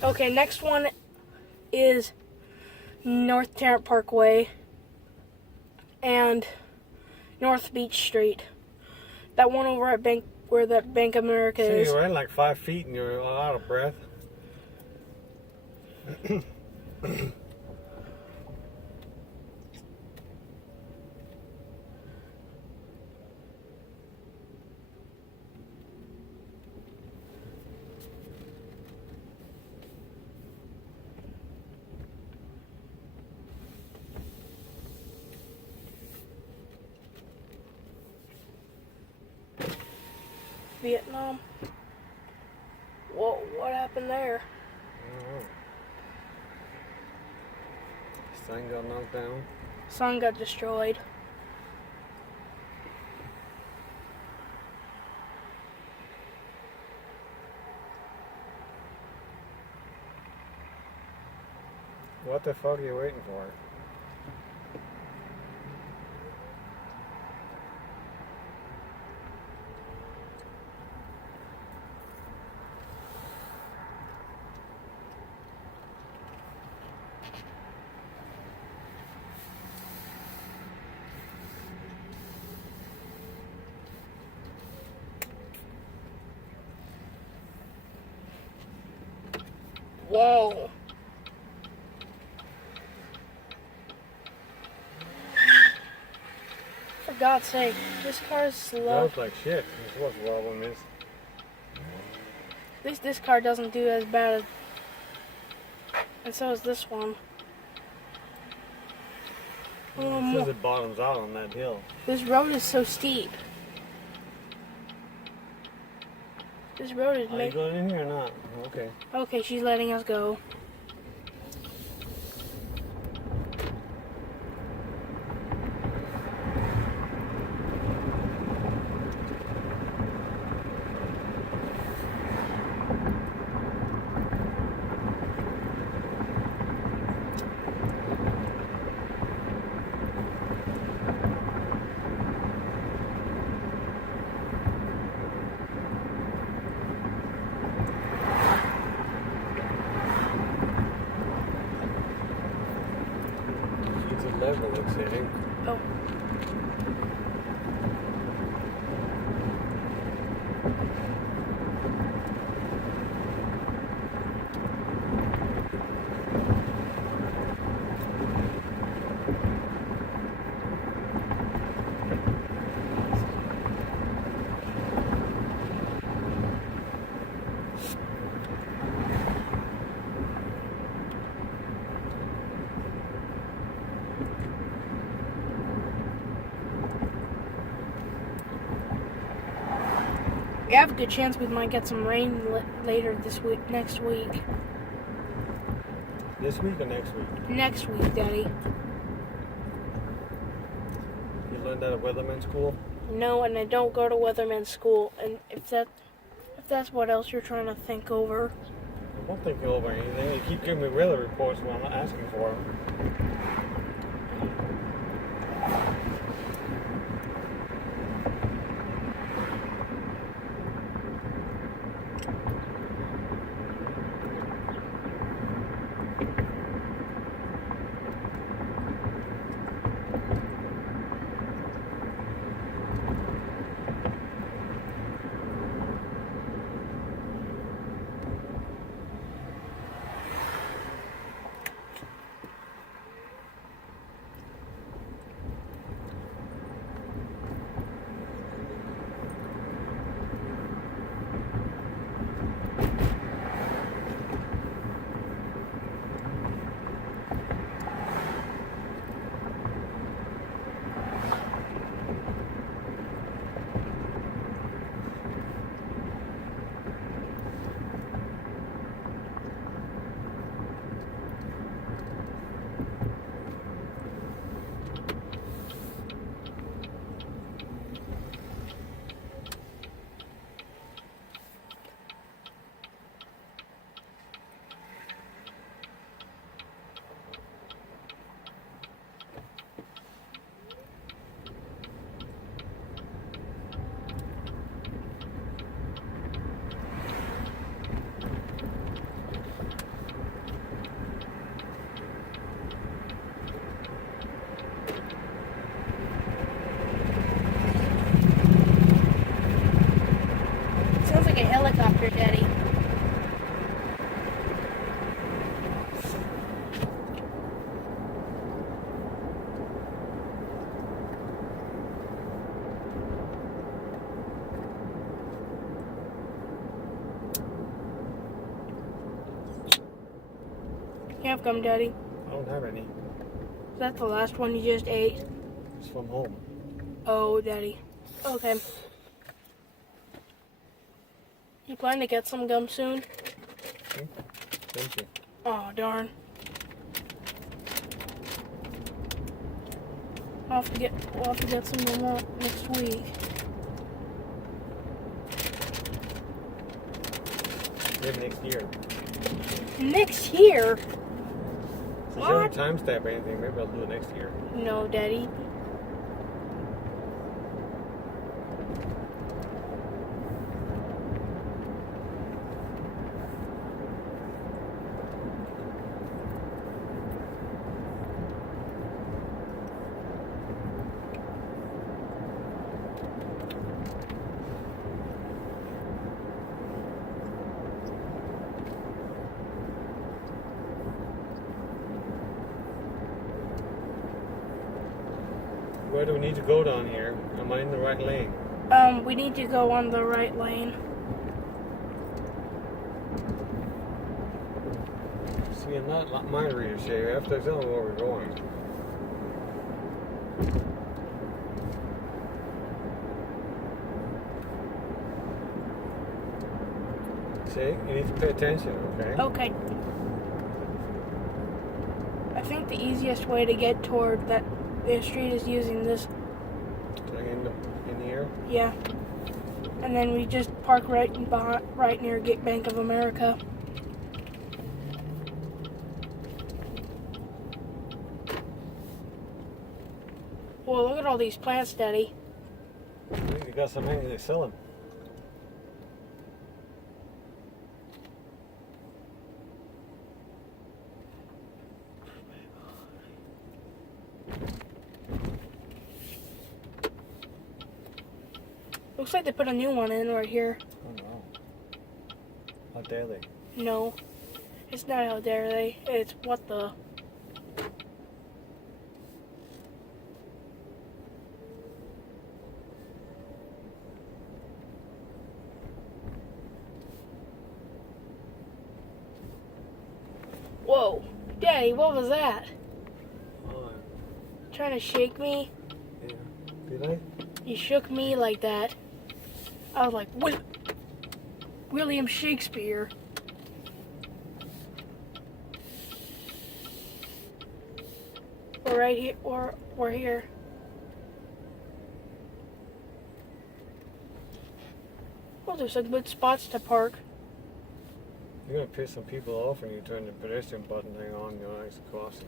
Okay, next one is North Tarrant Parkway and North Beach Street. That one over at where that Bank of America See, is. you're in like 5 feet and you're out of breath. Vietnam. Whoa, what happened there? I don't know. Sign got knocked down. Sun got destroyed. What the fuck are you waiting for? Whoa. For God's sake, this car is slow. That looks like shit. This was wobbling this. At least this car doesn't do as bad as... And so is this one. It says it bottoms out on that hill. This road is so steep. This road is... Are you going in here or not? Okay. Okay, she's letting us go. Level looks hitting. Oh. We have a good chance we might get some rain later this week, next week. This week or next week? Next week, Daddy. You learned that at weatherman school? No, and I don't go to weatherman school. And if that's what else you're trying to think over. I won't think over anything. You keep giving me weather reports when I'm not asking for them. helicopter, Daddy. You have gum, Daddy. I don't have any. Is that the last one you just ate? It's from home. Oh, Daddy. Okay. You plan to get some gum soon? Thank you. Oh, darn. We'll have to get some more next week. Maybe next year. Next year? Since you don't time stamp or anything, maybe I'll do it next year. No, Daddy. Where do we need to go down here? Am I in the right lane? We need to go on the right lane. See, I'm not mind reader, Shay. You have to tell me where we're going. Shay, you need to pay attention, okay? Okay. I think the easiest way to get toward that street is using this. Like in here? Yeah. And then we just park right near Bank of America. Well, look at all these plants, Daddy. I think they got some hanging they sell them. Looks like they put a new one in right here. Oh no. How dare they? No. It's not how dare they. It's what the... Whoa. Daddy, what was that? Oh, Trying to shake me? yeah. Did I? You shook me like that. I was like, what? William Shakespeare. We're right here. We're here. Well, there's some good spots to park. You're gonna piss some people off when you turn the pedestrian button thing on, you know, it's crossing.